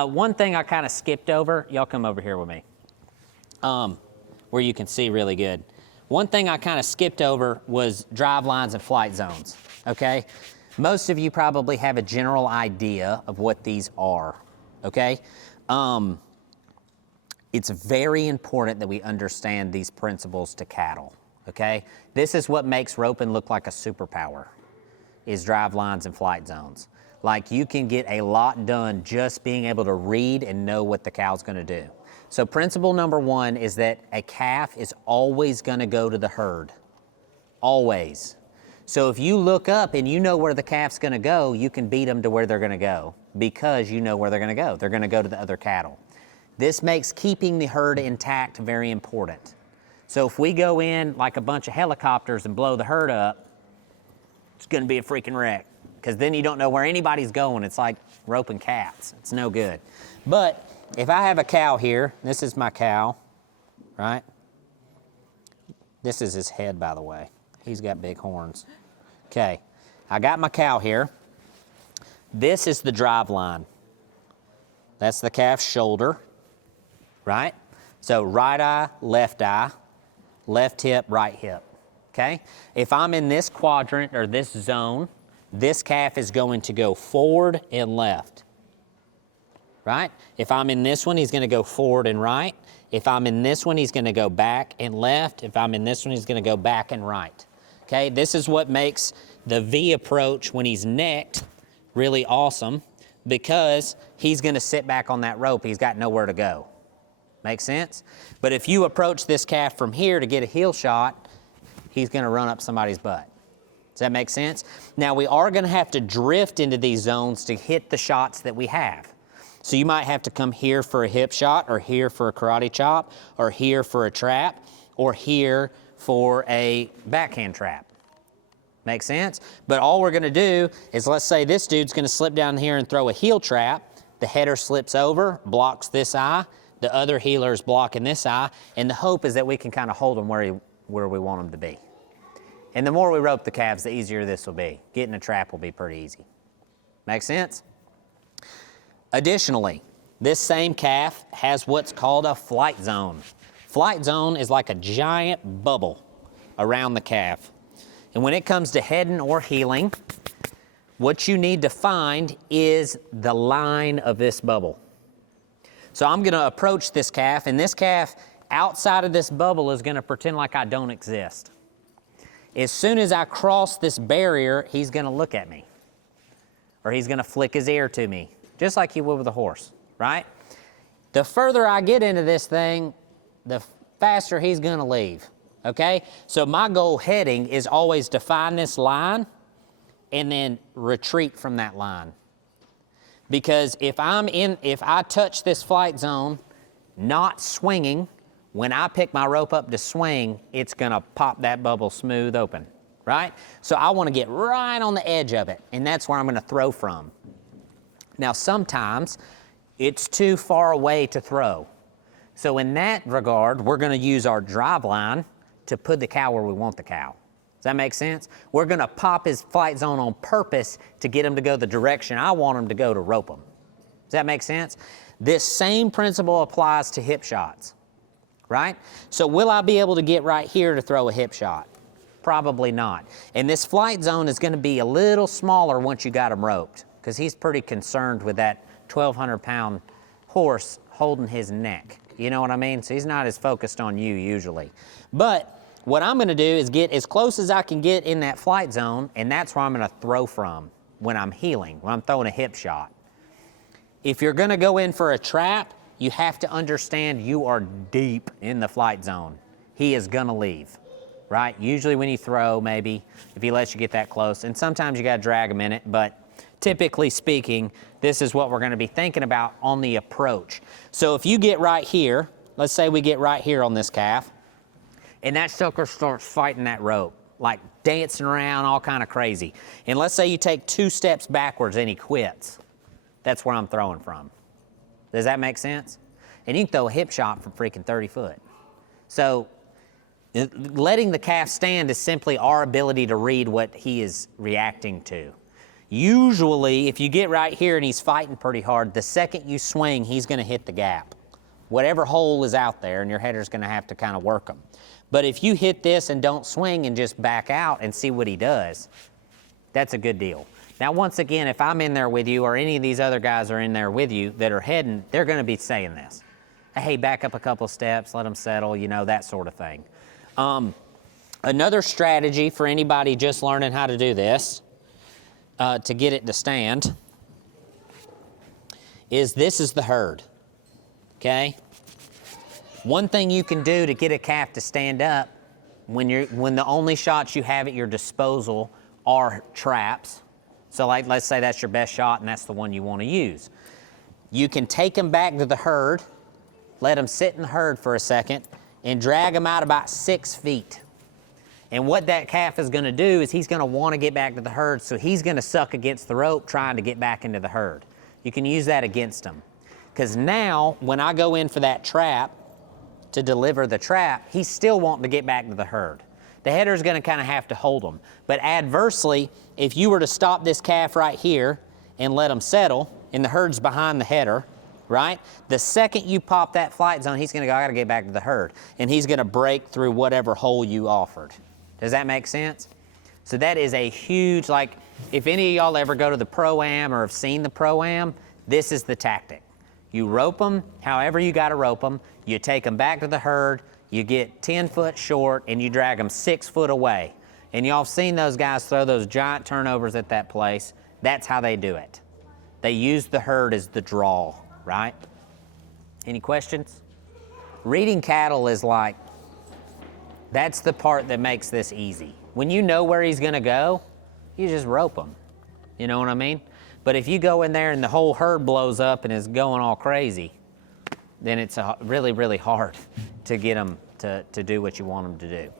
One thing I kind of skipped over, y'all come over here with me, where you can see really good. One thing I kind of skipped over was drive lines and flight zones, okay? Most of you probably have a general idea of what these are, okay? It's very important that we understand these principles to cattle, okay? This is what makes roping look like a superpower, is drive lines and flight zones. Like, you can get a lot done just being able to read and know what the cow's gonna do. So principle number one is that a calf is always gonna go to the herd, always. So if you look up and you know where the calf's gonna go, you can beat them to where they're gonna go because you know where they're gonna go. They're gonna go to the other cattle. This makes keeping the herd intact very important. So if we go in like a bunch of helicopters and blow the herd up, it's gonna be a freaking wreck, because then you don't know where anybody's going. It's like roping cats. It's no good. But if I have a cow here, this is my cow, right? This is his head, by the way. He's got big horns. Okay, I got my cow here. This is the drive line. That's the calf's shoulder, right? So right eye, left hip, right hip, okay? If I'm in this quadrant or this zone, this calf is going to go forward and left, right? If I'm in this one, he's gonna go forward and right. If I'm in this one, he's gonna go back and left. If I'm in this one, he's gonna go back and right, okay? This is what makes the V approach when he's necked really awesome, because he's gonna sit back on that rope. He's got nowhere to go. Make sense? But if you approach this calf from here to get a heel shot, he's gonna run up somebody's butt. Does that make sense? Now, we are gonna have to drift into these zones to hit the shots that we have. So you might have to come here for a hip shot, or here for a karate chop, or here for a trap, or here for a backhand trap. Make sense? But all we're gonna do is, let's say this dude's gonna slip down here and throw a heel trap. The header slips over, blocks this eye. The other heeler is blocking this eye. And the hope is that we can kind of hold him where we want him to be. And the more we rope the calves, the easier this will be. Getting a trap will be pretty easy. Make sense? Additionally, this same calf has what's called a flight zone. Flight zone is like a giant bubble around the calf. And when it comes to heading or heeling, what you need to find is the line of this bubble. So I'm gonna approach this calf, and this calf outside of this bubble is gonna pretend like I don't exist. As soon as I cross this barrier, he's gonna look at me, or he's gonna flick his ear to me, just like he would with a horse, right? The further I get into this thing, the faster he's gonna leave, okay? So my goal heading is always to find this line and then retreat from that line. Because if I touch this flight zone, not swinging, when I pick my rope up to swing, it's gonna pop that bubble smooth open, right? So I wanna get right on the edge of it, and that's where I'm gonna throw from. Now, sometimes it's too far away to throw. So in that regard, we're gonna use our drive line to put the cow where we want the cow. Does that make sense? We're gonna pop his flight zone on purpose to get him to go the direction I want him to go to rope him. Does that make sense? This same principle applies to hip shots, right? So will I be able to get right here to throw a hip shot? Probably not. And this flight zone is gonna be a little smaller once you got him roped, because he's pretty concerned with that 1,200-pound horse holding his neck. You know what I mean? So he's not as focused on you usually. But what I'm gonna do is get as close as I can get in that flight zone, and that's where I'm gonna throw from when I'm heeling, when I'm throwing a hip shot. If you're gonna go in for a trap, you have to understand you are deep in the flight zone. He is gonna leave, right? Usually when you throw, maybe, if he lets you get that close, and sometimes you gotta drag him in it, but typically speaking, this is what we're gonna be thinking about on the approach. So if you get right here, let's say we get right here on this calf, and that sucker starts fighting that rope, like dancing around, all kind of crazy. And let's say you take 2 steps backwards and he quits. That's where I'm throwing from. Does that make sense? And you can throw a hip shot from freaking 30 foot. So letting the calf stand is simply our ability to read what he is reacting to. Usually, if you get right here and he's fighting pretty hard, the second you swing, he's gonna hit the gap. Whatever hole is out there, and your header's gonna have to kind of work them. But if you hit this and don't swing and just back out and see what he does, that's a good deal. Now, once again, if I'm in there with you or any of these other guys are in there with you that are heading, they're gonna be saying this. Hey, back up a couple of steps, let them settle, you know, that sort of thing. Another strategy for anybody just learning how to do this, to get it to stand, is this is the herd, okay? One thing you can do to get a calf to stand up when the only shots you have at your disposal are traps, so like let's say that's your best shot and that's the one you want to use. You can take them back to the herd, let them sit in the herd for a second, and drag them out about 6 feet. And what that calf is gonna do is he's gonna wanna get back to the herd, so he's gonna suck against the rope trying to get back into the herd. You can use that against him. Because now, when I go in for that trap, to deliver the trap, he's still wanting to get back to the herd. The header's gonna kinda have to hold him. But adversely, if you were to stop this calf right here and let him settle, and the herd's behind the header, right? The second you pop that flight zone, he's gonna go, I gotta get back to the herd. And he's gonna break through whatever hole you offered. Does that make sense? So that is a huge, like, if any of y'all ever go to the Pro-Am or have seen the Pro-Am, this is the tactic. You rope them however you gotta rope them, you take them back to the herd, you get 10 foot short, and you drag them 6 foot away. And y'all have seen those guys throw those giant turnovers at that place. That's how they do it. They use the herd as the draw, right? Any questions? Reading cattle is like, that's the part that makes this easy. When you know where he's gonna go, you just rope him. You know what I mean? But if you go in there and the whole herd blows up and is going all crazy, then it's really, really hard to get them to do what you want them to do.